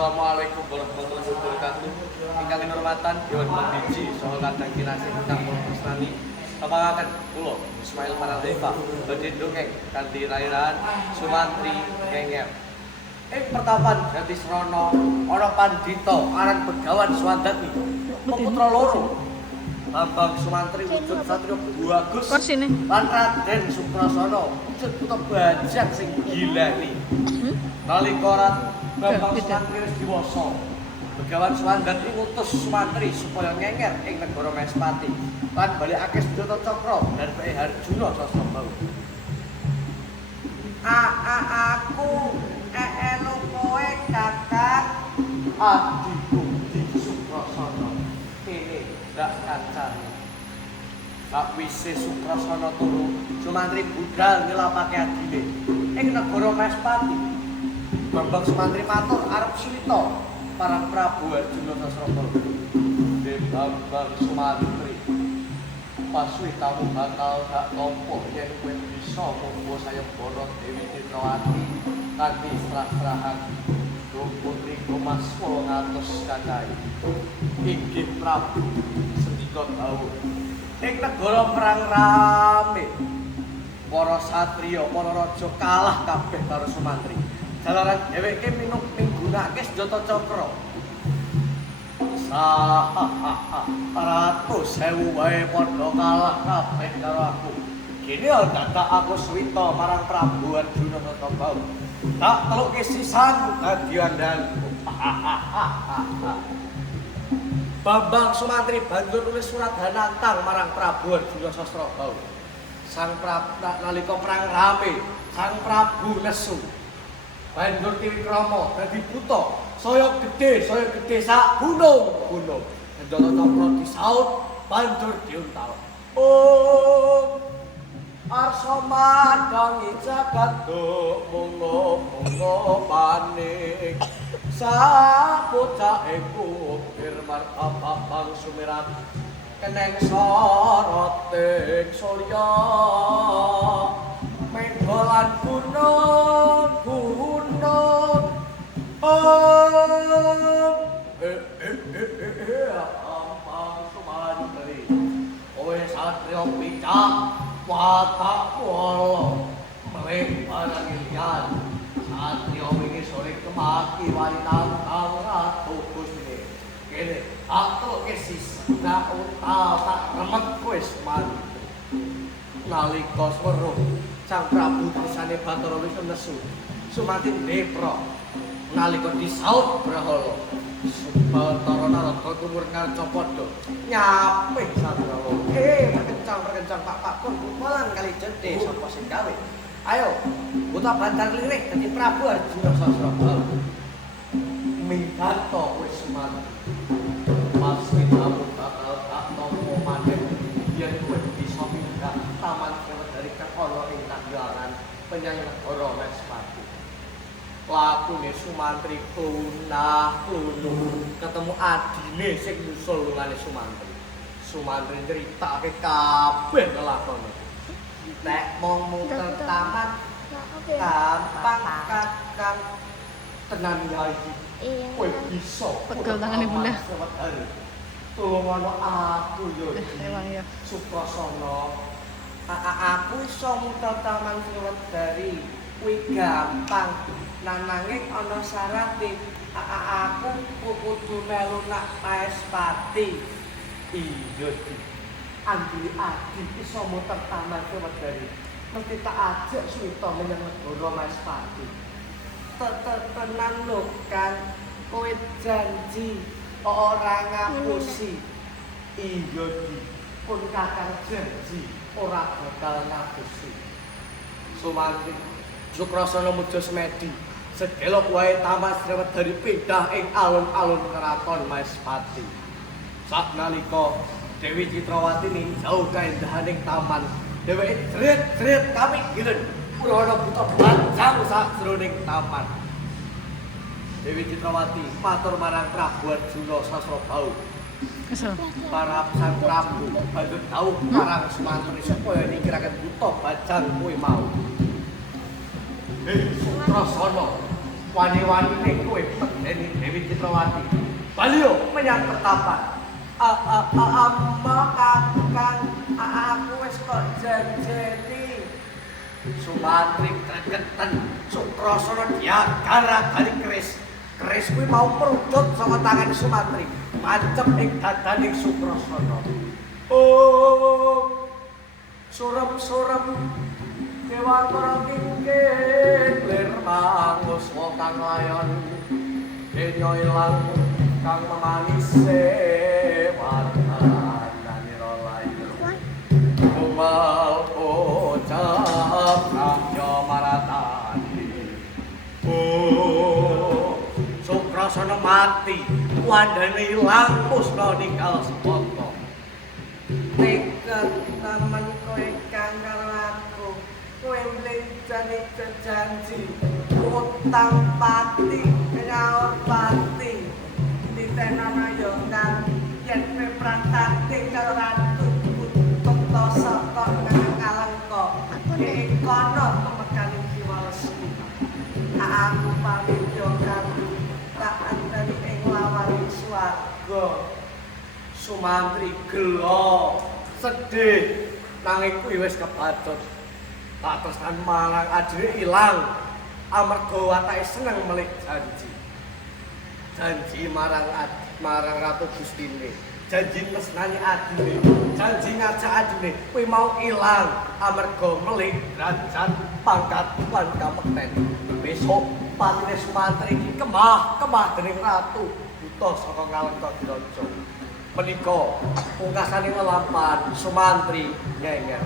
Assalamualaikum warahmatullahi wabarakatuh. Ingkang kinurmatan Dewan Pembiji saha kadang kinasih ingkang kula tresnani. Kepangaken kula Ismail Faradeva badhe dongeng kanthi rairan Sumantri Ngenger. Ing pertapan Jatisrana ana pandhita aran Begawan Swandati, peputra loro. Bambang Sumantri wujud satriya bagus lan Raden Sukrasana wujud putra bajang sing gilani. Nalika Bambang Sumantri wis diwasa, Begawan Swandati ngutus Sumantri supaya ngenger ing negara Mespati lan balikake Sedata Cakra dan Pak Harjuna Sasrabahu. Aku elo kowe Kakang adikku di Sukrasana. Kene ndak kancane. Sakwise Sukrasana turu, Sumantri budal nyelapake adine ing negara Mespati. Bambang Sumantri matur arep suwita marang Prabu Harjuna Sasrabahu. Bambang Sumantri pasuwitamu bakal gak tampa yen kowe bisa munggo sayembara Dewi Citrawati kanthi serah-serahan putri Gomaswa ngatos Kakai. Inggih Prabu sendika dawuh. Ing negara perang rame para satriya, para raja kalah kabeh karo Sumantri. Jalaran dheweke minggunake Sedata Cakra. Ratus sewu wae padha kalah kabeh karo aku. Kene dadak aku suwita marang Prabu Harjuna Sasrabahu. Tak teluke sisan dadi andalku. Bambang Sumantri banjur nulis surat hanantang marang Prabu Harjuna Sasrabahu. Sang Prabu nalika perang rame, Sang Prabu nesu. Banjur Triwikrama dadi buta, saya gedhe sak gunung-gunung. Sedata Cakra disaut banjur diuntal. Arsa mandangi jagat mungo panik. Sak bocah iku firman Bambang Sumirat keneng soroting surya. Menggolan gunung Bambang Sumantri kowe satriya picak watak wala mrih barang liyan satriya wingi sore kemaki wanita kang ratu Gusti kene aku kesis nak utal tak remet kowe Sumantri. Nalika weruh Sang Prabu tresane Bathara wis nesu, Sumantri ndepra nalika disaut Brahala. Bathara Narada tumur ngarca padha nyaping sadrawa. Perkencang Pak pun malang kali jedhe sapa sing gawe. Ayo, buta bantar lirik dadi Prabu Harjuna Sasrabahu. Minggato wis Sumantri. Pasti kamu bakal tak nampa maneh yen kowe bisa minggat taman dari Kekono ing Tanggalan penyanyi negara Mespati. Lakune Sumantri punah klunung ketemu adine sing nyusul lungane Sumantri. Sumantri nyeritake kabeh kelakone. Nek mung tamat gampang Kakang tenan ya iki. Kowe bisa pegel tangane Bunda. Tulungono aku yo. Emang ya. Sukrasana. Aku iso muter taman Sriwedari. Kuwi gampang. Nanging ana syaraté. Aku kudu melu nak Mespati. Iya, Di. Andri Adi iso muter taman Sriwedari. Mesti tak ajak suwita menyang negara Mespati. Tenan lho kan, kowe janji ora ngapusi. Iya, Di. Pun Kakang janji ora bakal ngapusi. Sumantri Sukrasana muja semedi. Sedelok wae taman Sriwedari pindah ing alun-alun keraton Mespati. Saknalika Dewi Citrawati ninjau kaendahaning taman, dheweke jret-jret kaminggilen Purana buta bajang sajroning taman. Dewi Citrawati matur marang Prabu Harjuna Sasrabahu. Para Sang Prabu banjur dawuh marang Sumantri supaya nyingkiraken buta bajang kuwi mau. Sukrasana wani-wani ning kowe peteni Dewi Citrawati. Baliyo menyang pertapan. Kakang, aku wis kok janjeni. Sumantri kregeten Sukrasana diagar-agari keris. Keris kuwi mau merujut sama tangan Sumantri. Mancep ing dadaning Sukrasana. Oh, surem-surem Dewantara kingking lir mangus kang layon. Denya ilang kang memanise warnanira layu. Umal ucap kangyo maratani. Oh, Sukrasana mati, wandane ilang musna ninggal sepata. Teket temen kowe kang karo aku. Kowe mlenjani janji. Utang pati, nyaur pati. Ditenana yo kang yen kowe prantati karo ratu Tonto saka nang Alengka. Ing kono pemekaning Kiwalesi. Aku pamit yo kang tak anteni ing lawaning swarga. Sumantri gelo, sedih, nanging kuwi wis kebacut. Tak tresnan marang ajine ilang, amarga watake seneng melik janji. Janji marang Ratu Gustine, janji tresnani adine, janji ngajak adine, kuwi mau ilang amarga melik derajat pangkat lan kamekten. Besok patine Sumantri iki kemah dening ratu buta saka Ngalengka Giraja. Menika pungkasaning lelampahan Sumantri nyenger